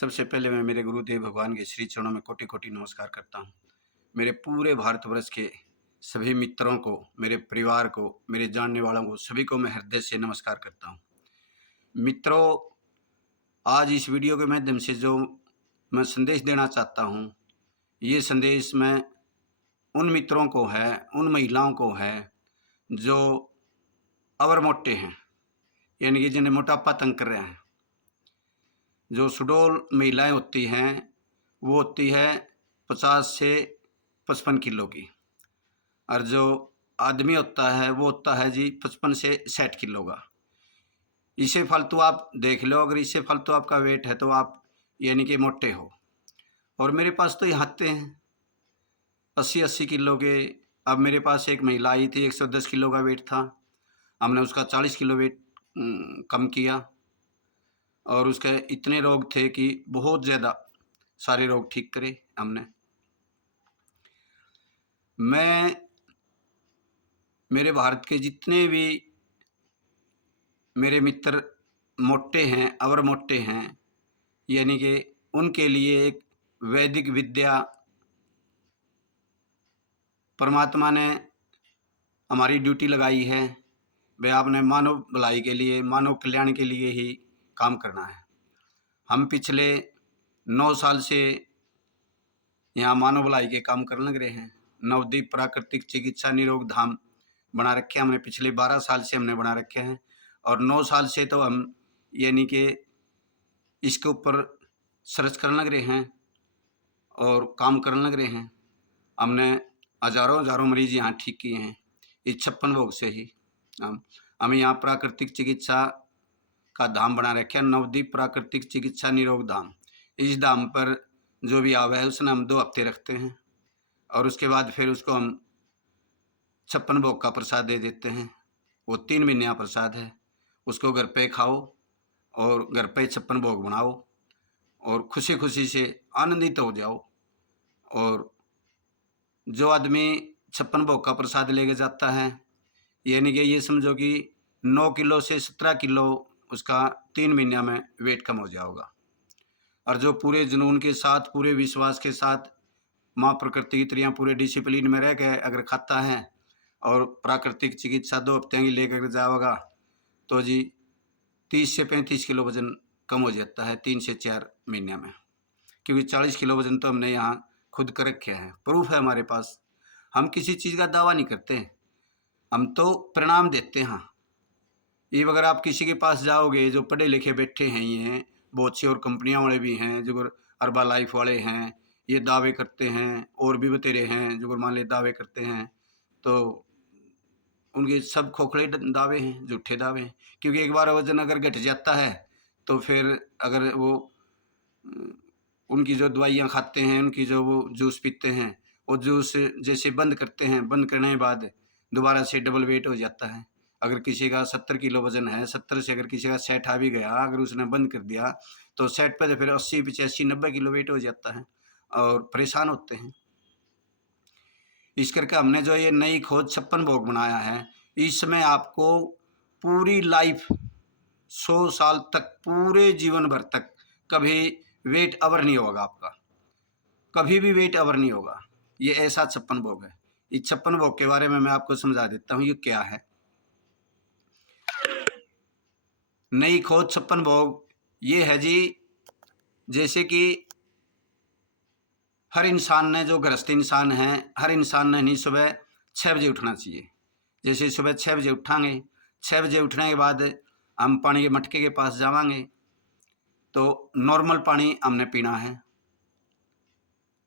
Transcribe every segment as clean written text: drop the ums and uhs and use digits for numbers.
सबसे पहले मैं मेरे गुरुदेव भगवान के श्री चरणों में कोटि-कोटि नमस्कार करता हूँ। मेरे पूरे भारतवर्ष के सभी मित्रों को, मेरे परिवार को, मेरे जानने वालों को, सभी को मैं हृदय से नमस्कार करता हूँ। मित्रों, आज इस वीडियो के माध्यम से जो मैं संदेश देना चाहता हूँ, ये संदेश मैं उन मित्रों को है, उन महिलाओं को है, जो अवर मोटे हैं, यानी कि जिन्हें मोटापा तंग कर रहा है। जो सुडौल महिलाएं होती हैं, वो होती है 50 से 55 किलो की, और जो आदमी होता है वो होता है जी 55 से 60 किलो का। इससे फालतू आप देख लो, अगर इससे फालतू आपका वेट है तो आप यानी कि मोटे हो। और मेरे पास तो यहाँ आते हैं 80-80 किलो के। अब मेरे पास एक महिला आई थी, 110 किलो का वेट था, हमने उसका 40 किलो वेट कम किया। और उसके इतने रोग थे कि बहुत ज़्यादा सारे रोग ठीक करे हमने। मैं मेरे भारत के जितने भी मेरे मित्र मोटे हैं, अवर मोटे हैं, यानी कि उनके लिए एक वैदिक विद्या परमात्मा ने हमारी ड्यूटी लगाई है। वह आपने मानव भलाई के लिए, मानव कल्याण के लिए ही काम करना है। हम पिछले 9 साल से यहाँ मानव भलाई के काम करने लग रहे हैं। नवदीप प्राकृतिक चिकित्सा निरोग धाम बना रखे हैं हमने, पिछले 12 साल से हमने बना रखे हैं। और 9 साल से तो हम यानी कि इसके ऊपर सर्च करने लग रहे हैं और काम करने लग रहे हैं। हमने हज़ारों मरीज यहाँ ठीक किए हैं इस 56 भोग से ही। हम यहाँ प्राकृतिक चिकित्सा का धाम बना रखे हैं, नवदीप प्राकृतिक चिकित्सा निरोग धाम। इस धाम पर जो भी आवे है उसने हम 2 हफ्ते रखते हैं और उसके बाद फिर उसको हम 56 भोग का प्रसाद दे देते हैं। वो 3 महीने का प्रसाद है, उसको घर पे खाओ और घर पे 56 भोग बनाओ और खुशी खुशी से आनंदित हो जाओ। और जो आदमी 56 भोग का प्रसाद लेके जाता है, यानी कि ये समझो कि 9 किलो से 17 किलो उसका 3 महीने में वेट कम हो जाएगा। और जो पूरे जुनून के साथ, पूरे विश्वास के साथ माँ प्रकृति की तरह पूरे डिसिप्लिन में रह के अगर खाता है और प्राकृतिक चिकित्सा 2 हफ्ते की लेकर जाओगा, तो जी 30 से 35 किलो वजन कम हो जाता है 3 से 4 महीने में। क्योंकि 40 किलो वजन तो हमने यहाँ खुद कर रखे हैं, प्रूफ है हमारे पास। हम किसी चीज़ का दावा नहीं करते, हम तो परिणाम देते हैं। ये अगर आप किसी के पास जाओगे जो पढ़े लिखे बैठे हैं, ये हैं बहुत सी और कंपनियां वाले भी हैं, जो अरबा लाइफ वाले हैं, ये दावे करते हैं, और भी बतेरे हैं जो मान ले दावे करते हैं, तो उनके सब खोखले दावे हैं, झूठे दावे हैं। क्योंकि एक बार वजन अगर घट जाता है तो फिर अगर वो उनकी जो दवाइयाँ खाते हैं, उनकी जो वो जूस पीते हैं, वो जूस जैसे बंद करते हैं, बंद करने के बाद दोबारा से डबल वेट हो जाता है। अगर किसी का 70 किलो वज़न है, 70 से अगर किसी का 60 आ भी गया, अगर उसने बंद कर दिया, तो 60 पे तो फिर 80, 85, 90 किलो वेट हो जाता है और परेशान होते हैं। इस करके हमने जो ये नई खोज 56 भोग बनाया है, इसमें आपको पूरी लाइफ 100 साल तक, पूरे जीवन भर तक कभी वेट अवर नहीं होगा आपका, कभी भी वेट अवर नहीं होगा। ये ऐसा 56 भोग है। इस 56 भोग के बारे में मैं आपको समझा देता हूँ, ये क्या है। नई खोज 56 भोग ये है जी, जैसे कि हर इंसान ने, जो गृहस्थ इंसान है, हर इंसान ने नहीं सुबह 6 बजे उठना चाहिए। जैसे सुबह 6 बजे उठांगे, 6 बजे उठने के बाद हम पानी के मटके के पास जावांगे, तो नॉर्मल पानी हमने पीना है।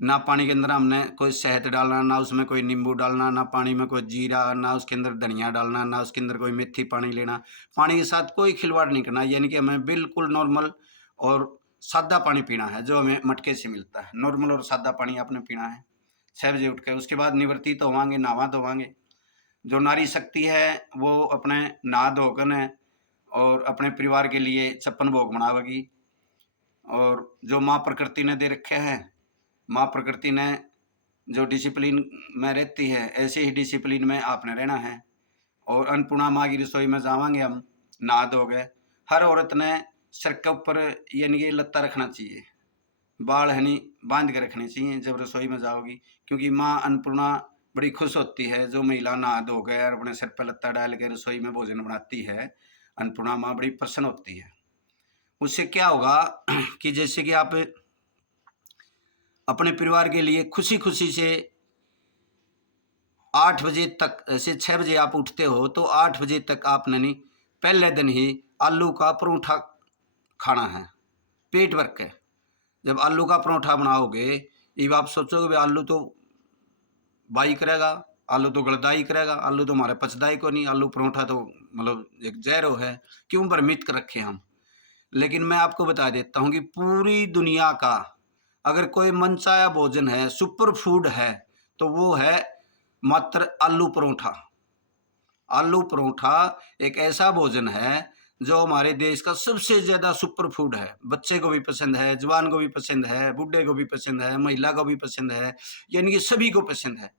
ना पानी के अंदर हमने कोई शहद डालना, ना उसमें कोई नींबू डालना, ना पानी में कोई जीरा, ना उसके अंदर धनिया डालना, ना उसके अंदर कोई मेथी पानी लेना। पानी के साथ कोई खिलवाड़ नहीं करना, यानी कि हमें बिल्कुल नॉर्मल और सादा पानी पीना है, जो हमें मटके से मिलता है। नॉर्मल और सादा पानी आपने पीना है 6 बजे उठ के। उसके बाद निवृत्ति तो होवांगे, नहावा धोवांगे। जो नारी शक्ति है वो अपने नहा धोकर और अपने परिवार के लिए 56 भोग बनावेगी। और जो माँ प्रकृति ने दे रखे हैं, माँ प्रकृति ने जो डिसिप्लिन में रहती है, ऐसे ही डिसिप्लिन में आपने रहना है। और अन्नपूर्णा माँ की रसोई में जावांगे हम, नहा धो गए। हर औरत ने सिर के ऊपर यानी कि लत्ता रखना चाहिए, बाल है नहीं बांध के रखने चाहिए जब रसोई में जाओगी, क्योंकि माँ अन्नपूर्णा बड़ी खुश होती है। जो महिला नहा धो गए और अपने सिर पर लत्ता डाल के रसोई में भोजन बनाती है, अन्नपूर्णा माँ बड़ी प्रसन्न होती है। उससे क्या होगा कि जैसे कि आप अपने परिवार के लिए खुशी खुशी से 8 बजे तक से 6 बजे आप उठते हो, तो 8 बजे तक आपने नहीं पहले दिन ही आलू का परोठा खाना है पेट भर के। जब आलू का परोठा बनाओगे, ये आप सोचोगे भाई आलू तो बाई करेगा, आलू तो गलदाई करेगा, आलू तो हमारे पचदाई को नहीं, आलू परोठा तो मतलब एक जहरो है, क्यों भ्रमित कर रखे हम। लेकिन मैं आपको बता देता हूँ कि पूरी दुनिया का अगर कोई मनचाहा भोजन है, सुपर फूड है, तो वो है मात्र आलू परोठा। आलू परोठा एक ऐसा भोजन है जो हमारे देश का सबसे ज़्यादा सुपर फूड है। बच्चे को भी पसंद है, जवान को भी पसंद है, बूढ़े को भी पसंद है, महिला को भी पसंद है, यानी कि सभी को पसंद है।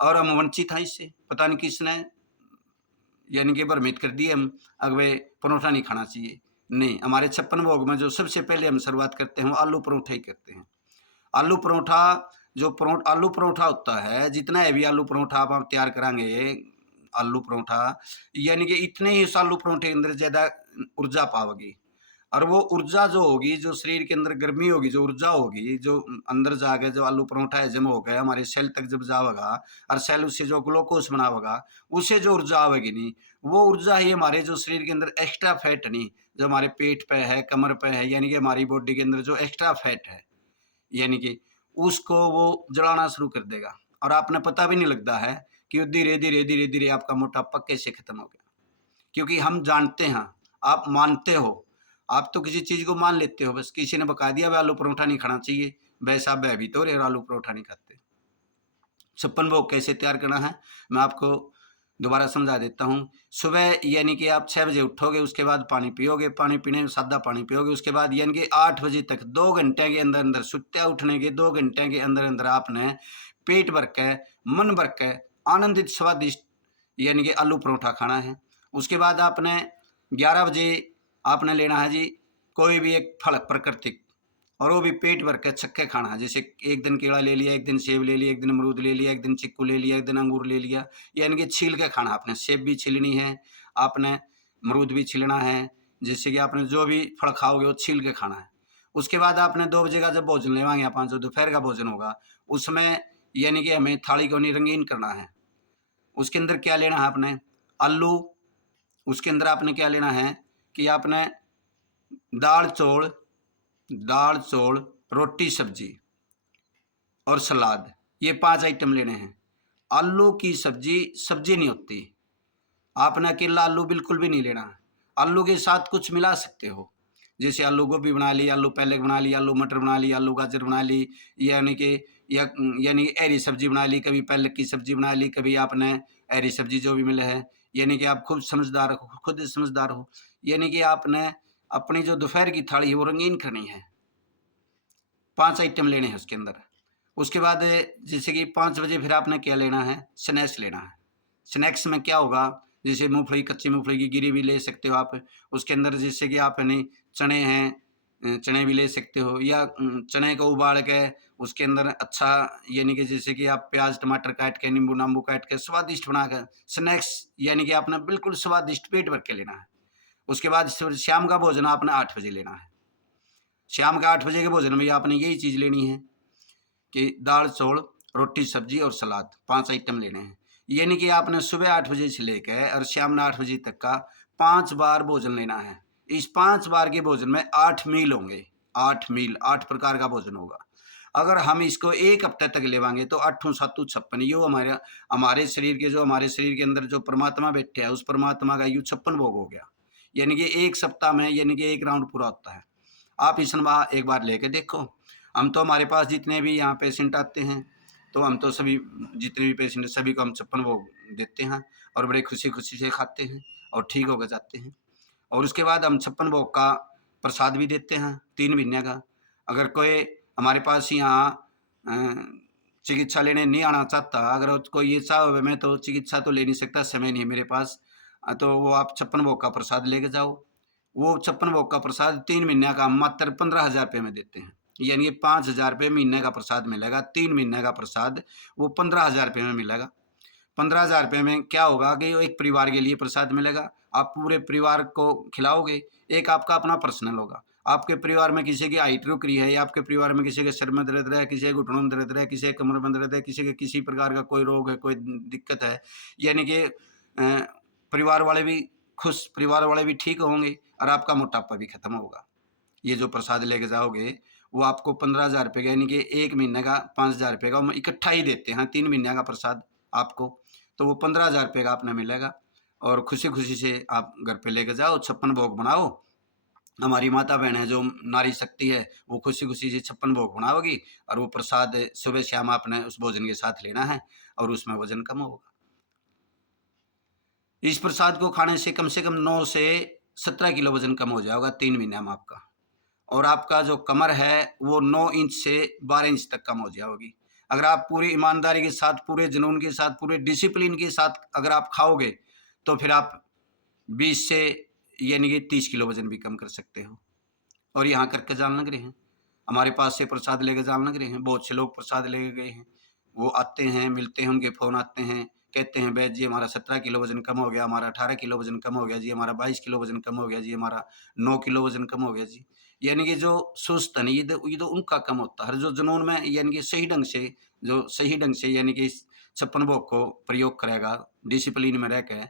और हम वंचित हैं इससे, पता नहीं किसने यानी कि भ्रमित कर दिए हम, अब वे परोठा नहीं खाना चाहिए। नहीं, हमारे 56 भोग में जो सबसे पहले हम शुरुआत करते हैं वो आलू परोठा ही करते हैं। आलू परोठा जो आलू परोठा होता है, जितना हैवी आलू परोठा आप तैयार कराएंगे, आलू परोठा यानी कि इतने ही उस आलू परोठे के अंदर ज़्यादा ऊर्जा पाओगी। और वो ऊर्जा जो होगी, जो शरीर के अंदर गर्मी होगी, जो ऊर्जा होगी, जो अंदर जाके जो आलू परोठा हजम हो गया हमारे सेल तक जब जाएगा और सेल उससे जो ग्लूकोज बनावेगा, उससे जो ऊर्जा आवेगी नहीं, वो ऊर्जा ही हमारे जो शरीर के अंदर एक्स्ट्रा फैट नहीं, जो हमारे पेट पे है, कमर पे है, यानी कि हमारी बॉडी के अंदर जो एक्स्ट्रा फैट है, यानी कि उसको वो जलाना शुरू कर देगा। और आपने पता भी नहीं लगता है कि धीरे धीरे धीरे धीरे आपका मोटापा कैसे खत्म हो गया। क्योंकि हम जानते हैं, आप मानते हो, आप तो किसी चीज़ को मान लेते हो, बस किसी ने बता दिया भाई आलू परोठा नहीं खाना चाहिए, वैसा आप भयभीत हो रहे हो आलू परोठा नहीं खाते। 56 भोग कैसे तैयार करना है, मैं आपको दोबारा समझा देता हूँ। सुबह यानी कि आप 6 बजे उठोगे, उसके बाद पानी पियोगे, पानी पीने में सादा पानी पियोगे, उसके बाद यानी कि 8 बजे तक 2 घंटे के अंदर-अंदर सुत्ते उठने के 2 घंटे के अंदर-अंदर आपने पेट भर के, मन भर के, आनंदित स्वादिष्ट यानी कि आलू परोठा खाना है। उसके बाद आपने 11 बजे आपने लेना है जी कोई भी एक फल प्राकृतिक, और वो भी पेट भर के छक्के खाना है। जैसे एक दिन केला ले लिया, एक दिन सेब ले लिया, एक दिन अमरूद ले लिया, एक दिन चीकू ले लिया, एक दिन अंगूर ले लिया, यानी कि छील के खाना। आपने सेब भी छीलनी है, आपने अमरूद भी छीलना है, जैसे कि आपने जो भी फल खाओगे वो छील के खाना है। उसके बाद आपने 2 बजे का जब भोजन लेवाएंगे अपन, जो दोपहर का भोजन होगा, उसमें यानी कि हमें थाली को नहीं रंगीन करना है। उसके अंदर क्या लेना है आपने, आलू, उसके अंदर आपने क्या लेना है कि आपने दाल चौल, दाल चौल, रोटी सब्जी और सलाद, ये 5 आइटम लेने हैं। आलू की सब्जी सब्जी नहीं होती, आपने अकेला आलू बिल्कुल भी नहीं लेना। आलू के साथ कुछ मिला सकते हो, जैसे आलू गोभी बना ली, आलू पालक बना ली, आलू मटर बना ली, आलू गाजर बना ली, यानी कि या यानी अहरी सब्जी बना ली, कभी पालक की सब्जी बना ली, कभी आपने अहरी सब्जी जो भी मिले है, यानी कि आप खुद समझदार हो, खुद समझदार हो, यानी कि आपने अपनी जो दोपहर की थाली है वो रंगीन करनी है। 5 आइटम लेने हैं उसके अंदर। उसके बाद जैसे कि 5 बजे फिर आपने क्या लेना है, स्नैक्स लेना है। स्नैक्स में क्या होगा, जैसे मूँगफली, कच्ची मूँगफली की गिरी भी ले सकते हो आप। उसके अंदर जैसे कि आप यानी चने हैं, चने भी ले सकते हो, या चने को उबाल के उसके अंदर अच्छा यानी कि जैसे कि आप प्याज़, टमाटर काट के, नींबू-नाम्बू काट के स्वादिष्ट बनाकर स्नैक्स यानी कि आपने बिल्कुल स्वादिष्ट पेट भर के लेना है। उसके बाद शाम का भोजन आपने 8 बजे लेना है। शाम का 8 बजे के भोजन में आपने यही चीज़ लेनी है कि दाल, चौल, रोटी, सब्जी और सलाद, 5 आइटम लेने हैं। यानी कि आपने सुबह 8 बजे से लेकर और शाम 8 बजे तक का 5 बार भोजन लेना है। इस 5 बार के भोजन में 8 मील होंगे, 8 मील, 8 प्रकार का भोजन होगा। अगर हम इसको 1 हफ्ते तक लेवांगे तो 8 7 56 यो हमारे शरीर के, जो हमारे शरीर के अंदर जो परमात्मा बैठे है, उस परमात्मा का यूँ 56 भोग हो गया। यानी कि 1 सप्ताह में यानी कि 1 राउंड पूरा होता है। आप इस एक बार लेके देखो। हम तो हमारे पास जितने भी यहाँ पेशेंट आते हैं, तो हम तो सभी जितने भी पेशेंट हैं सभी को हम 56 भोग देते हैं और बड़े खुशी-खुशी से खाते हैं और ठीक होकर जाते हैं। और उसके बाद हम 56 भोग का प्रसाद भी देते हैं 3 महीने का। अगर कोई हमारे पास यहाँ अ, चिकित्सा लेने नहीं आना चाहता, अगर कोई ये चाहे मैं तो चिकित्सा तो ले नहीं सकता, समय नहीं है मेरे पास, तो वो आप 56 भोग का प्रसाद लेके जाओ। वो 56 भोग का प्रसाद 3 महीने का हम मात्र 15,000 रुपये में देते हैं। यानी कि 5,000 रुपये महीने का प्रसाद मिलेगा। 3 महीने का प्रसाद वो 15,000 रुपये में मिलेगा। 15,000 रुपये में क्या होगा कि एक परिवार के लिए प्रसाद मिलेगा, आप पूरे परिवार को खिलाओगे। एक आपका अपना पर्सनल होगा। आपके परिवार में किसी की हाइट रुक रही है या आपके परिवार में किसी के सिर में दर्द है, किसी के घुटनों में दर्द है, किसी के कमर में दर्द है, किसी के किसी प्रकार का कोई रोग है, कोई दिक्कत है, यानी कि परिवार वाले भी खुश, परिवार वाले भी ठीक होंगे और आपका मोटापा भी खत्म होगा। ये जो प्रसाद लेके जाओगे वो आपको 15,000 रुपये का, यानी कि 1 महीने का 5,000 रुपये का हम इकट्ठा ही देते हैं। 3 महीने का प्रसाद आपको, तो वो 15,000 रुपये का आपने मिलेगा और खुशी-खुशी से आप घर पे लेके जाओ, 56 भोग बनाओ। हमारी माता बहन है जो नारी शक्ति है, वो खुशी-खुशी से 56 भोग बनाओगी और वो प्रसाद सुबह-शाम आपने उस भोजन के साथ लेना है और उसमें वज़न कम होगा। इस प्रसाद को खाने से कम 9 से 17 किलो वज़न कम हो जाएगा 3 महीने में आपका। और आपका जो कमर है वो 9 इंच से 12 इंच तक कम हो जाओगी। अगर आप पूरी ईमानदारी के साथ, पूरे जुनून के साथ, पूरे डिसिप्लिन के साथ अगर आप खाओगे, तो फिर आप 20 से यानी कि 30 किलो वज़न भी कम कर सकते हो। और यहाँ करके जान लग रहे हैं, हमारे पास से प्रसाद लेके जान लग रहे हैं। बहुत से लोग प्रसाद लेके गए हैं, वो आते हैं, मिलते हैं, उनके फ़ोन आते हैं, कहते हैं वैद्य जी हमारा 17 किलो वज़न कम हो गया, हमारा 18 किलो वज़न कम हो गया जी, हमारा 22 किलो वज़न कम हो गया जी, हमारा 9 किलो वज़न कम हो गया जी। यानी कि जो सुस्त है ना, ये तो उनका कम होता है। और जो जुनून में यानी कि सही ढंग से यानी कि इस 56 भोग को प्रयोग करेगा, डिसिप्लिन में रह के,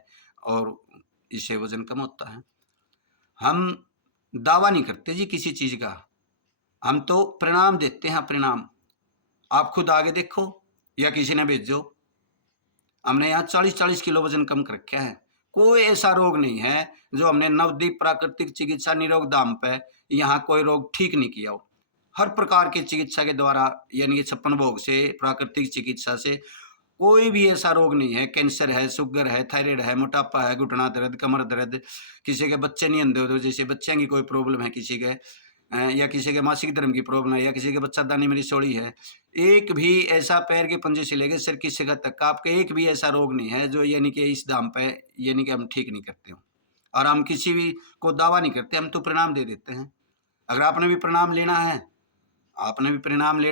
और इससे वज़न कम होता है। हम दावा नहीं करते जी किसी चीज़ का, हम तो परिणाम देते हैं परिणाम। आप खुद आगे देखो या किसी ने भेजो, हमने यहाँ 40-40 किलो वज़न कम कर रखा है। कोई ऐसा रोग नहीं है जो हमने नवदीप प्राकृतिक चिकित्सा निरोग धाम पे यहाँ कोई रोग ठीक नहीं किया हो। हर प्रकार की चिकित्सा के द्वारा यानी कि 56 भोग से, प्राकृतिक चिकित्सा से कोई भी ऐसा रोग नहीं है। कैंसर है, शुगर है, थायराइड है, मोटापा है, घुटना दर्द, कमर दर्द, किसी के बच्चे नहीं अंधे होते, जैसे बच्चों की कोई प्रॉब्लम है किसी के, या किसी के मासिक धर्म की प्रॉब्लम है, या किसी के बच्चादानी में रिसोड़ी है। एक भी ऐसा पैर के पंजे से लेके सिर की सिखा तक का आपका एक भी ऐसा रोग नहीं है जो यानी कि इस दाम पे यानी कि हम ठीक नहीं करते हो। और हम किसी भी को दावा नहीं करते, हम तो परिणाम दे देते हैं। अगर आपने भी परिणाम लेना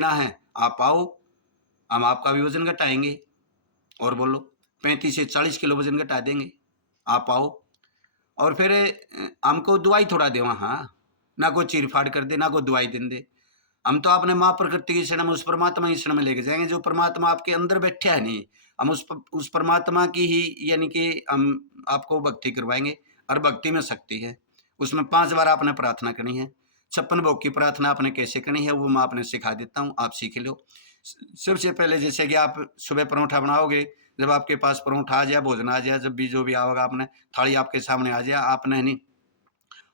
है, आप आओ, हम आपका भी वज़न घटाएँगे। और बोलो 35 से 40 किलो वज़न घटा देंगे, आप आओ। और फिर हमको दवाई थोड़ा देवा, हाँ, ना कोई चीर-फाड़ कर दे, ना कोई दवाई देन दे। हम तो अपने माँ प्रकृति की शरण में, उस परमात्मा की शरण में लेके जाएँगे जो परमात्मा आपके अंदर बैठा है नहीं। हम उस परमात्मा की ही यानी कि हम आपको भक्ति करवाएँगे, और भक्ति में शक्ति है। उसमें 5 बार आपने प्रार्थना करनी है। 56 भोग की प्रार्थना आपने कैसे करनी है वो मैं आपने सिखा देता हूँ, आप सीख लो। सबसे पहले जैसे कि आप सुबह परोठा बनाओगे, जब आपके पास परोठा आ जाए, भोजन आ जाए, जब भी जो भी आओगा, आपने थाली आपके सामने आ जाए, आपने नहीं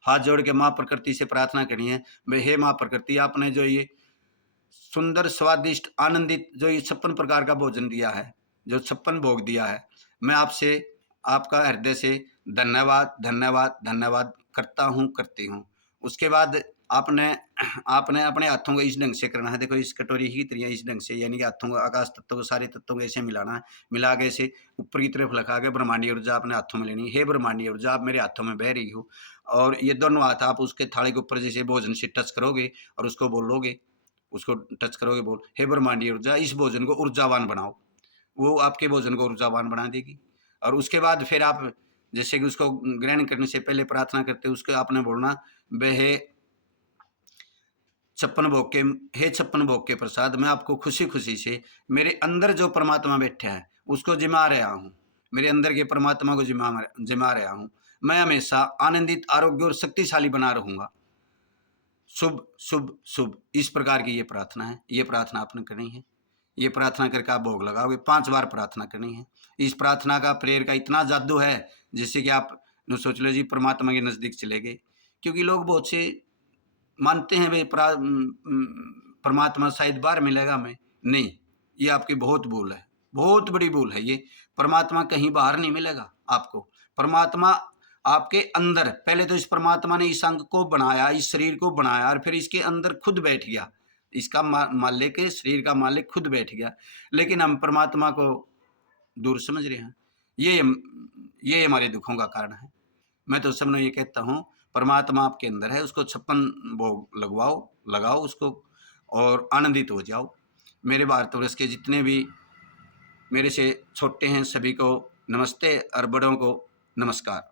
हाथ जोड़ के माँ प्रकृति से प्रार्थना करनी है, भाई हे माँ प्रकृति, आपने जो ये सुंदर, स्वादिष्ट, आनंदित जो ये 56 प्रकार का भोजन दिया है, जो 56 भोग दिया है, मैं आपसे आपका हृदय से धन्यवाद, धन्यवाद, धन्यवाद करता हूँ, करती हूँ। उसके बाद आपने आपने अपने हाथों को इस ढंग से करना है, देखो इस कटोरी की तरह इस ढंग से, यानी कि हाथों को, आकाश तत्वों को, सारे तत्वों को ऐसे मिलाना है। मिला के ऐसे ऊपर की तरफ लगा के ब्रह्मांडीय ऊर्जा अपने हाथों में लेनी है। हे ब्रह्मांडीय ऊर्जा, आप मेरे हाथों में बह रही हो, और ये दोनों हाथ आप उसके थाली के ऊपर जैसे भोजन से टच करोगे और उसको बोलोगे, उसको टच करोगे, बोल हे ब्रह्मांडीय ऊर्जा, इस भोजन को ऊर्जावान बनाओ। वो आपके भोजन को ऊर्जावान बना देगी। और उसके बाद फिर आप जैसे कि उसको ग्रहण करने से पहले प्रार्थना करते हो, उसको आपने बोलना, हे 56 भोग के, हे 56 भोग के प्रसाद, मैं आपको खुशी-खुशी से मेरे अंदर जो परमात्मा बैठा है उसको जिमा रहा हूँ। मेरे अंदर के परमात्मा को जिमा रहा हूँ। मैं हमेशा आनंदित, आरोग्य और शक्तिशाली बना रहूँगा। शुभ, शुभ, शुभ, इस प्रकार की ये प्रार्थना है। ये प्रार्थना आपने करनी है। ये प्रार्थना करके आप भोग लगाओगे, 5 बार प्रार्थना करनी है। इस प्रार्थना का, प्रेयर का इतना जादू है, जिससे कि आप यूँ सोच लो जी परमात्मा के नज़दीक चले गए। क्योंकि लोग बहुत से मानते हैं भई परमात्मा शायद बाहर मिलेगा हमें। नहीं, ये आपकी बहुत भूल है, बहुत बड़ी भूल है ये। परमात्मा कहीं बाहर नहीं मिलेगा आपको। परमात्मा आपके अंदर, पहले तो इस परमात्मा ने इस अंग को बनाया, इस शरीर को बनाया, और फिर इसके अंदर खुद बैठ गया। इसका मालिक, शरीर का मालिक खुद बैठ गया। लेकिन हम परमात्मा को दूर समझ रहे हैं। ये हमारे दुखों का कारण है। मैं तो सबने ये कहता हूँ, परमात्मा आपके अंदर है, उसको 56 भोग लगाओ उसको, और आनंदित हो जाओ। मेरे भारतवर्ष के जितने भी मेरे से छोटे हैं सभी को नमस्ते और बड़ों को नमस्कार।